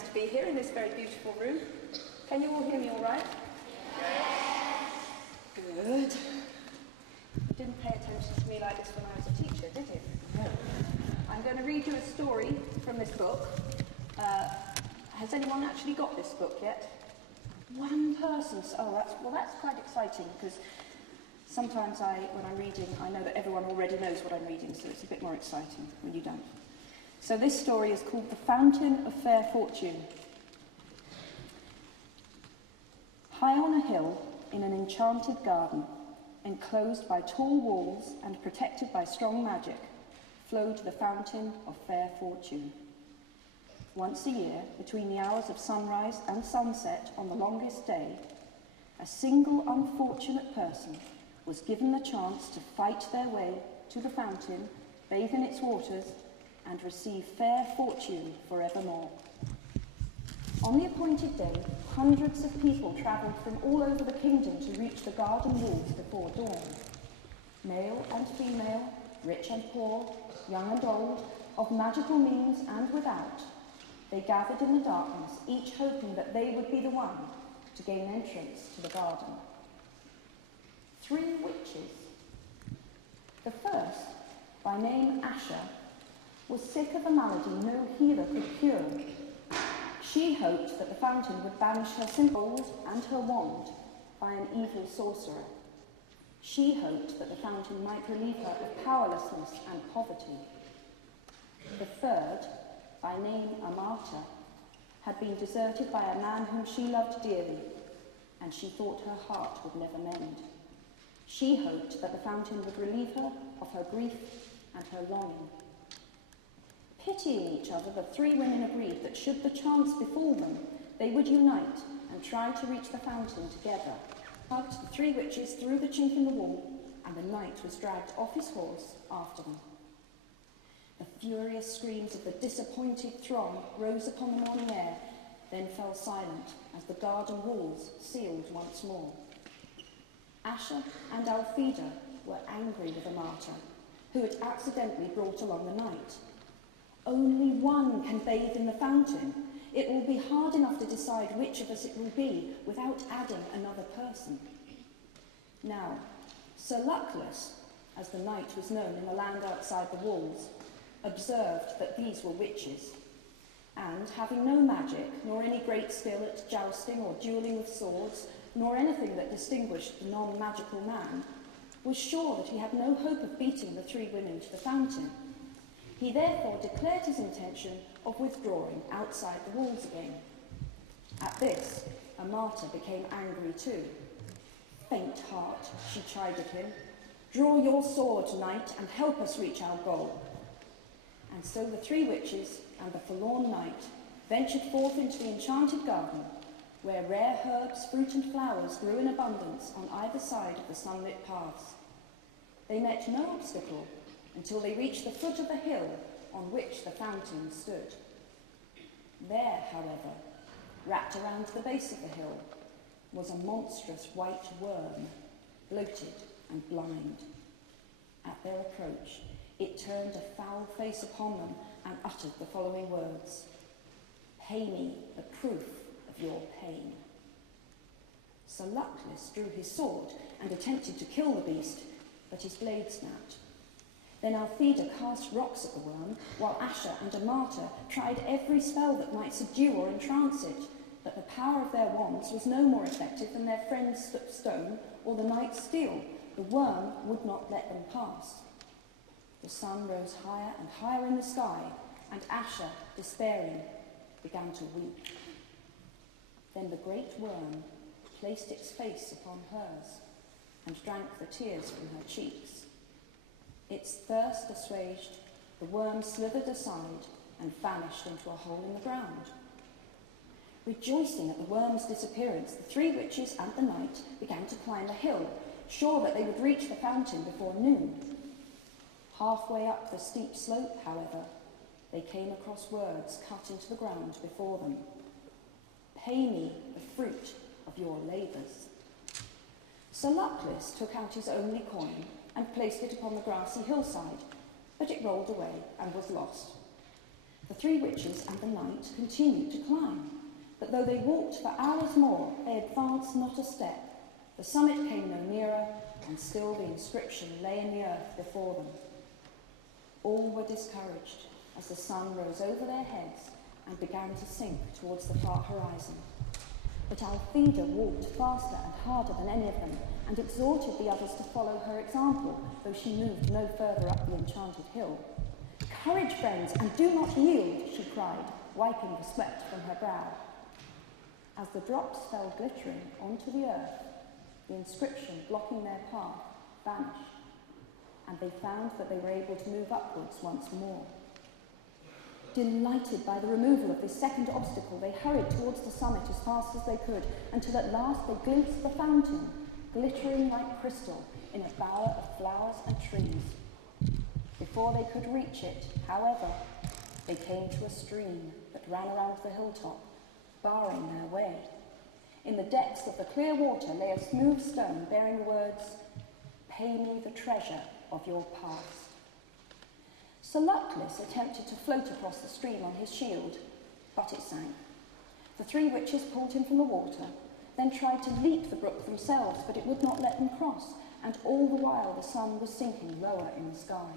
nice to be here in this very beautiful room. Can you all hear me all right? Good. You didn't pay attention to me like this when I was a teacher, did you? No. I'm going to read you a story from this book. Has anyone actually got this book yet? One person. Oh, that's quite exciting, because sometimes when I'm reading, I know that everyone already knows what I'm reading, so it's a bit more exciting when you don't. So this story is called The Fountain of Fair Fortune. High on a hill, in an enchanted garden, enclosed by tall walls and protected by strong magic, flowed the Fountain of Fair Fortune. Once a year, between the hours of sunrise and sunset on the longest day, a single unfortunate person was given the chance to fight their way to the fountain, bathe in its waters, and receive fair fortune forevermore. On the appointed day, hundreds of people travelled from all over the kingdom to reach the garden walls before dawn. Male and female, rich and poor, young and old, of magical means and without, they gathered in the darkness, each hoping that they would be the one to gain entrance to the garden. 3 witches. The first, by name Asher, was sick of a malady no healer could cure. She hoped that the fountain would banish her gold and her wand by an evil sorcerer. She hoped that the fountain might relieve her of powerlessness and poverty. The third, by name Amata, had been deserted by a man whom she loved dearly, and she thought her heart would never mend. She hoped that the fountain would relieve her of her grief and her longing. Pitying each other, the 3 women agreed that should the chance befall them, they would unite and try to reach the fountain together. Hugged the 3 witches through the chink in the wall, and the knight was dragged off his horse after them. The furious screams of the disappointed throng rose upon the morning air, then fell silent as the garden walls sealed once more. Asher and Alfida were angry with Amata, who had accidentally brought along the knight. Only one can bathe in the fountain. It will be hard enough to decide which of us it will be without adding another person. Now, Sir Luckless, as the knight was known in the land outside the walls, observed that these were witches, and, having no magic, nor any great skill at jousting or duelling with swords, nor anything that distinguished the non-magical man, was sure that he had no hope of beating the 3 women to the fountain. He therefore declared his intention of withdrawing outside the walls again. At this, Amata became angry too. "Faint heart," she chided him, "draw your sword, knight, and help us reach our goal." And so the 3 witches and the forlorn knight ventured forth into the enchanted garden, where rare herbs, fruit and flowers grew in abundance on either side of the sunlit paths. They met no obstacle until they reached the foot of the hill on which the fountain stood. There, however, wrapped around the base of the hill, was a monstrous white worm, bloated and blind. At their approach, it turned a foul face upon them and uttered the following words: "Pay me the proof of your pain." Sir Luckless drew his sword and attempted to kill the beast, but his blade snapped. Then Alfida cast rocks at the worm, while Asher and Amata tried every spell that might subdue or entrance it, but the power of their wands was no more effective than their friend's stone or the knight's steel. The worm would not let them pass. The sun rose higher and higher in the sky, and Asher, despairing, began to weep. Then the great worm placed its face upon hers and drank the tears from her cheeks. Its thirst assuaged, the worm slithered aside and vanished into a hole in the ground. Rejoicing at the worm's disappearance, the 3 witches and the knight began to climb the hill, sure that they would reach the fountain before noon. Halfway up the steep slope, however, they came across words cut into the ground before them. "Pay me the fruit of your labours." Sir Luckless took out his only coin and placed it upon the grassy hillside, but it rolled away and was lost. The three witches and the knight continued to climb, but though they walked for hours more, they advanced not a step. The summit came no nearer, and still the inscription lay in the earth before them. All were discouraged as the sun rose over their heads and began to sink towards the far horizon. But Altheda walked faster and harder than any of them, and exhorted the others to follow her example, though she moved no further up the enchanted hill. "Courage, friends, and do not yield," she cried, wiping the sweat from her brow. As the drops fell glittering onto the earth, the inscription blocking their path vanished, and they found that they were able to move upwards once more. Delighted by the removal of this second obstacle, they hurried towards the summit as fast as they could, until at last they glimpsed the fountain, glittering like crystal in a bower of flowers and trees. Before they could reach it, however, they came to a stream that ran around the hilltop, barring their way. In the depths of the clear water lay a smooth stone bearing the words, "Pay me the treasure of your past." Sir Luckless attempted to float across the stream on his shield, but it sank. The three witches pulled him from the water, then tried to leap the brook themselves, but it would not let them cross, and all the while the sun was sinking lower in the sky.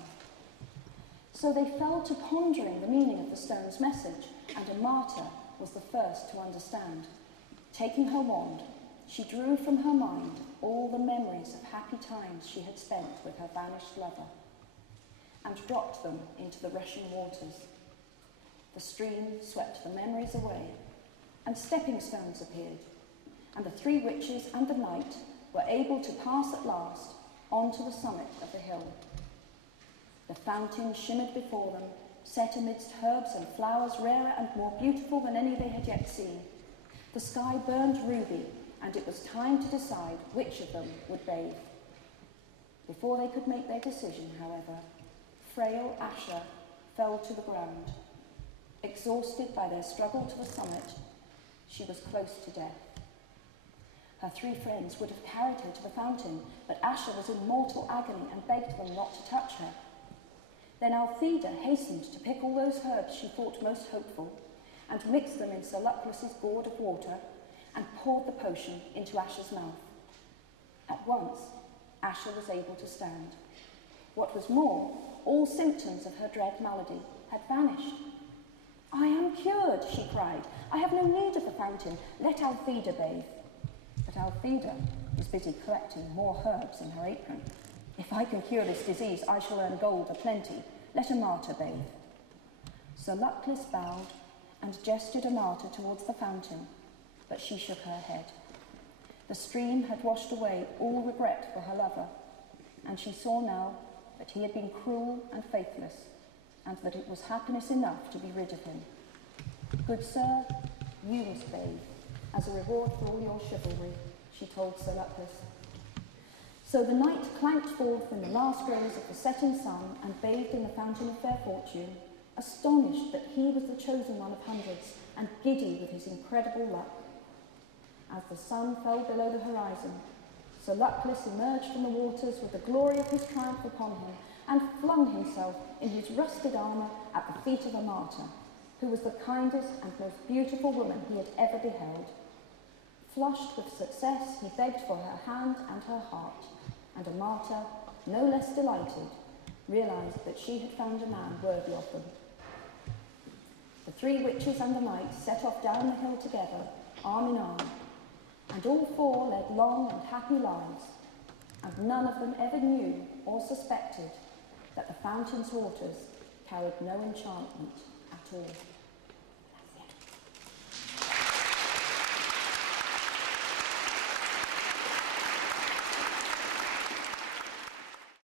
So they fell to pondering the meaning of the stone's message, and Amata was the first to understand. Taking her wand, she drew from her mind all the memories of happy times she had spent with her vanished lover, and dropped them into the rushing waters. The stream swept the memories away, and stepping stones appeared, and the three witches and the knight were able to pass at last onto the summit of the hill. The fountain shimmered before them, set amidst herbs and flowers rarer and more beautiful than any they had yet seen. The sky burned ruby, and it was time to decide which of them would bathe. Before they could make their decision, however, frail Asher fell to the ground. Exhausted by their struggle to the summit, she was close to death. Her three friends would have carried her to the fountain, but Asher was in mortal agony and begged them not to touch her. Then Altheda hastened to pick all those herbs she thought most hopeful, and mixed them in Sir Luckless's gourd of water, and poured the potion into Asher's mouth. At once, Asher was able to stand. What was more, all symptoms of her dread malady had vanished. "I am cured," she cried. "I have no need of the fountain. Let Altheda bathe." But Altheda was busy collecting more herbs in her apron. "If I can cure this disease, I shall earn gold aplenty. Let Amata bathe." Sir Luckless bowed and gestured Amata towards the fountain, but she shook her head. The stream had washed away all regret for her lover, and she saw now that he had been cruel and faithless, and that it was happiness enough to be rid of him. "Good sir, you must bathe, as a reward for all your chivalry," she told Sir Luckless. So the knight clanked forth in the last rays of the setting sun and bathed in the fountain of fair fortune, astonished that he was the chosen one of hundreds, and giddy with his incredible luck. As the sun fell below the horizon, Sir Luckless emerged from the waters with the glory of his triumph upon him, and flung himself in his rusted armour at the feet of Amata, who was the kindest and most beautiful woman he had ever beheld. Flushed with success, he begged for her hand and her heart, and Amata, no less delighted, realised that she had found a man worthy of them. The three witches and the knight set off down the hill together, arm in arm, and all four led long and happy lives, and none of them ever knew or suspected that the fountain's waters carried no enchantment at all.